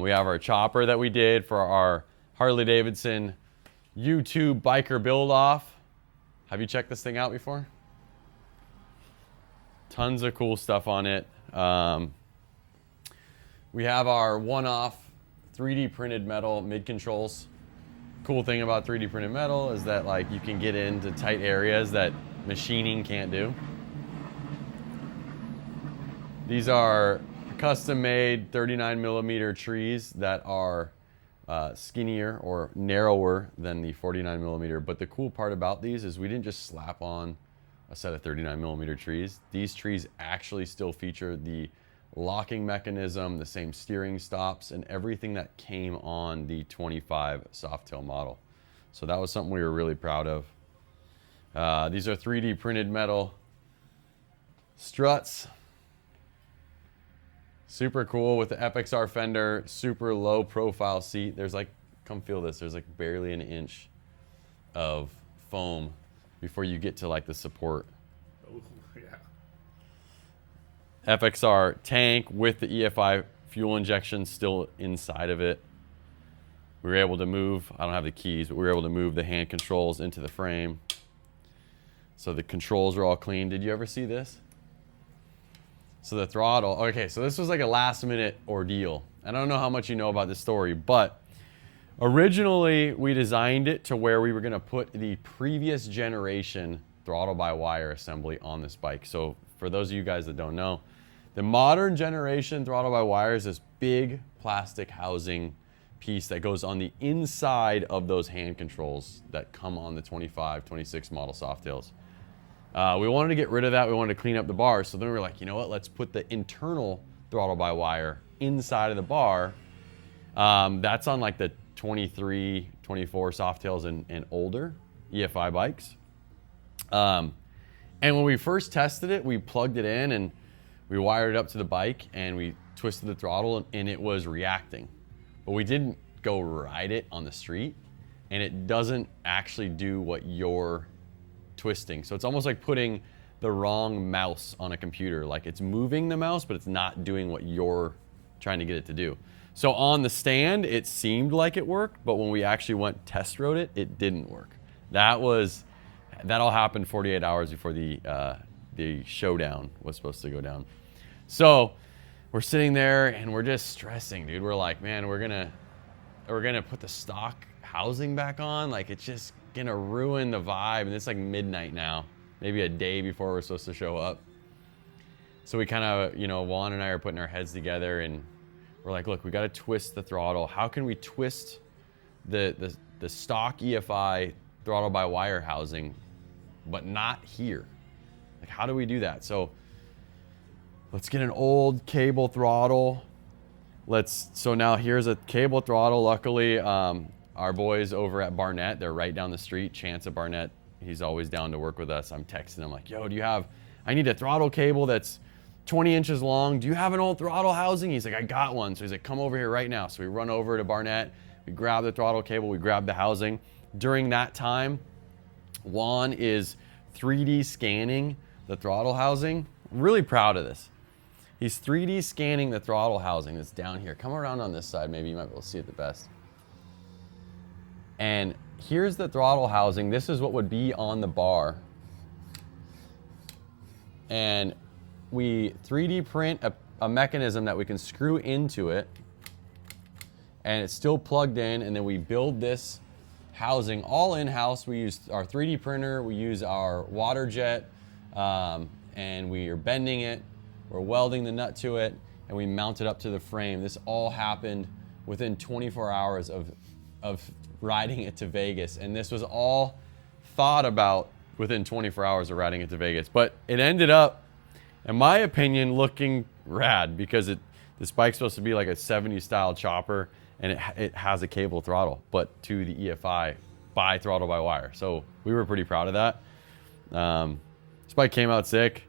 We have our chopper that we did for our Harley-Davidson YouTube biker build-off. Have you checked this thing out before? Tons of cool stuff on it. We have our one-off 3D printed metal mid-controls. Cool thing about 3D printed metal is that like you can get into tight areas that machining can't do. These are custom-made 39mm trees that are skinnier or narrower than the 49mm. But the cool part about these is we didn't just slap on a set of 39mm trees. These trees actually still feature the locking mechanism, the same steering stops, and everything that came on the 25 Softail model. So that was something we were really proud of. These are 3D printed metal struts. Super cool with the FXR fender, super low profile seat. There's like, come feel this, there's like barely an inch of foam before you get to like the support. Oh, yeah. FXR tank with the EFI fuel injection still inside of it. We were able to move, I don't have the keys, but we were able to move the hand controls into the frame. So the controls are all clean. Did you ever see this? So the throttle, okay, so this was like a last minute ordeal. I don't know how much you know about this story, but originally we designed it to where we were gonna put the previous generation throttle by wire assembly on this bike. So for those of you guys that don't know, the modern generation throttle by wire is this big plastic housing piece that goes on the inside of those hand controls that come on the 25, 26 model Softails. We wanted to get rid of that. We wanted to clean up the bars. So then we were like, you know what? Let's put the internal throttle by wire inside of the bar. That's on like the 23, 24 Softails and older EFI bikes. And when we first tested it, we plugged it in and we wired it up to the bike and we twisted the throttle and it was reacting. But we didn't go ride it on the street and it doesn't actually do what you're twisting. So it's almost like putting the wrong mouse on a computer. Like it's moving the mouse, but it's not doing what you're trying to get it to do. So on the stand, it seemed like it worked, but when we actually went test rode it, it didn't work. That all happened 48 hours before the showdown was supposed to go down. So we're sitting there and we're just stressing, dude. We're like, man, we're gonna put the stock housing back on. Like it's just gonna ruin the vibe. And it's like midnight now, maybe a day before we're supposed to show up. So we kind of, you know, Juan and I are putting our heads together and we're like, look, we got to twist the throttle. How can we twist the stock EFI throttle by wire housing, but not here? Like, how do we do that? So let's get an old cable throttle. So now here's a cable throttle. Luckily, our boys over at Barnett, they're right down the street. Chance at Barnett, he's always down to work with us. I'm texting him like, yo, I need a throttle cable that's 20 inches long. Do you have an old throttle housing? He's like, I got one. So he's like, come over here right now. So we run over to Barnett, we grab the throttle cable, we grab the housing. During that time, Juan is 3D scanning the throttle housing. I'm really proud of this. He's 3D scanning the throttle housing that's down here. Come around on this side, maybe you might be able to see it the best. And here's the throttle housing. This is what would be on the bar. And we 3D print a mechanism that we can screw into it. And it's still plugged in. And then we build this housing all in-house. We use our 3D printer. We use our water jet. And we are bending it. We're welding the nut to it. And we mount it up to the frame. This all happened within 24 hours of riding it to Vegas. And this was all thought about within 24 hours of riding it to Vegas. But it ended up, in my opinion, looking rad because this bike's supposed to be like a 70s style chopper and it has a cable throttle, but to the EFI by throttle by wire. So we were pretty proud of that. This bike came out sick.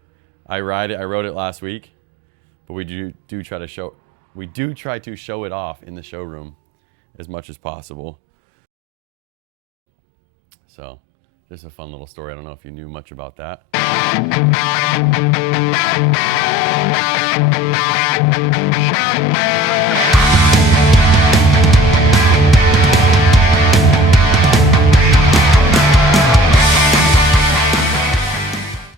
I rode it last week, but we do try to show it off in the showroom as much as possible. So just a fun little story. I don't know if you knew much about that.